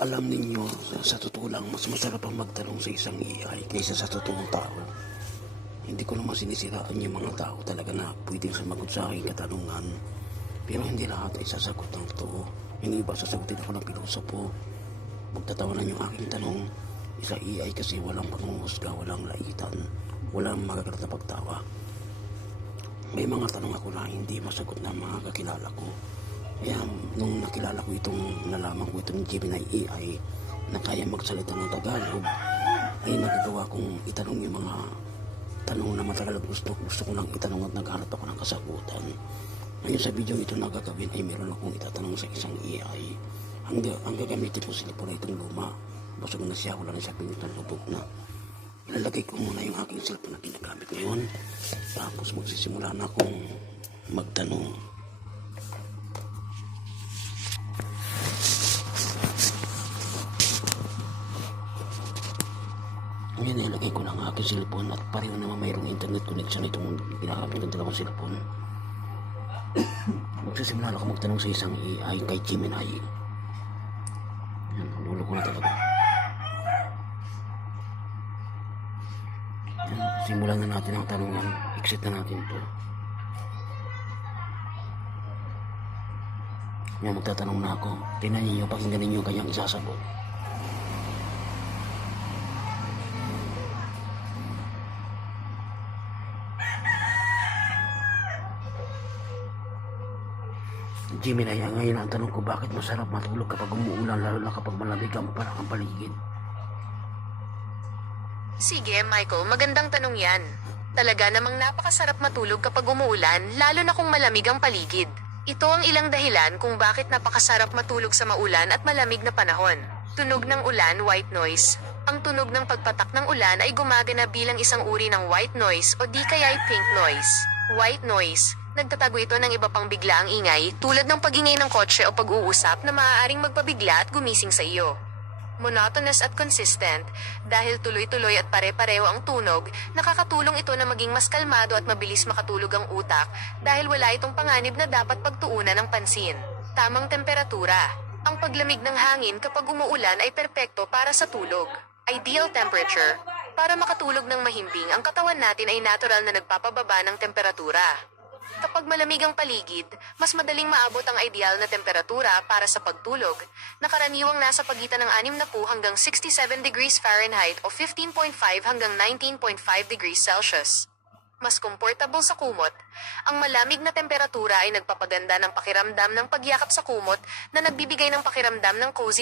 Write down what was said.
Alam ninyo, sa totoo lang, mas masarap ang magtanong sa isang AI kaysa sa totoong tao. Hindi ko naman sinisiraan yung mga tao talaga na pwedeng sumagot sa aking katanungan. Pero hindi lahat ay sasagot ng totoo. Yung iba sasagutin ako ng pilosopo. Magtatawanan yung aking tanong. Sa AI kasi walang pangungusga, walang laitan, walang magagalit na pagtawa. May mga tanong ako na hindi masagot ng mga kakilala ko. Kaya nung nakilala ko nalaman ko itong Gemini AI na kaya magsalita ng Tagalog, ay nagagawa kong itanong yung mga tanong na matagal gusto ko lang itanong at naghanap ako ng kasagutan. Ngayon sa video ito na gagawin ay meron akong itatanong sa isang AI. Ang gagamitin ko sila po na itong luma. Basag na siya, wala na siya pinit ng lubog na. Ilalagay ko muna yung aking cellphone na ginagamit ngayon. Tapos magsisimula na akong magtanong. Ngayon nilagay ko na ang aking cellphone at pareho naman mayroong internet connection itong ginagamit ng dalawang cellphone. Magsisimula na ako magtanong sa isang AI kay Gemini. Yan, lulo ko na talaga. Yan, simulan na natin ang tanungan. Exit na natin ito. Yan, magtatanong na ako. Tingnan niyo, pakinggan ninyo kanyang isasagot. Gemini, ngayon ang tanong ko, bakit masarap matulog kapag umuulan, lalo na kapag malamig ang paligid? Sige, Michael, magandang tanong yan. Talaga namang napakasarap matulog kapag umuulan, lalo na kung malamig ang paligid. Ito ang ilang dahilan kung bakit napakasarap matulog sa maulan at malamig na panahon. Tunog ng ulan, white noise. Ang tunog ng pagpatak ng ulan ay gumagana bilang isang uri ng white noise o di kaya'y pink noise. White noise. Nagtatago ito ng iba pang biglaang ingay tulad ng pagingay ng kotse o pag-uusap na maaaring magpabigla at gumising sa iyo. Monotonous at consistent, dahil tuloy-tuloy at pare-pareho ang tunog, nakakatulong ito na maging mas kalmado at mabilis makatulog ang utak dahil wala itong panganib na dapat pagtuunan ng pansin. Tamang temperatura. Ang paglamig ng hangin kapag umuulan ay perpekto para sa tulog. Ideal temperature. Para makatulog ng mahimbing, ang katawan natin ay natural na nagpapababa ng temperatura. Kapag malamig ang paligid, mas madaling maabot ang ideal na temperatura para sa pagtulog, na karaniwang nasa pagitan ng 60 hanggang 67 degrees Fahrenheit o 15.5 hanggang 19.5 degrees Celsius. Mas comfortable sa kumot, ang malamig na temperatura ay nagpapaganda ng pakiramdam ng pagyakap sa kumot na nagbibigay ng pakiramdam ng cozy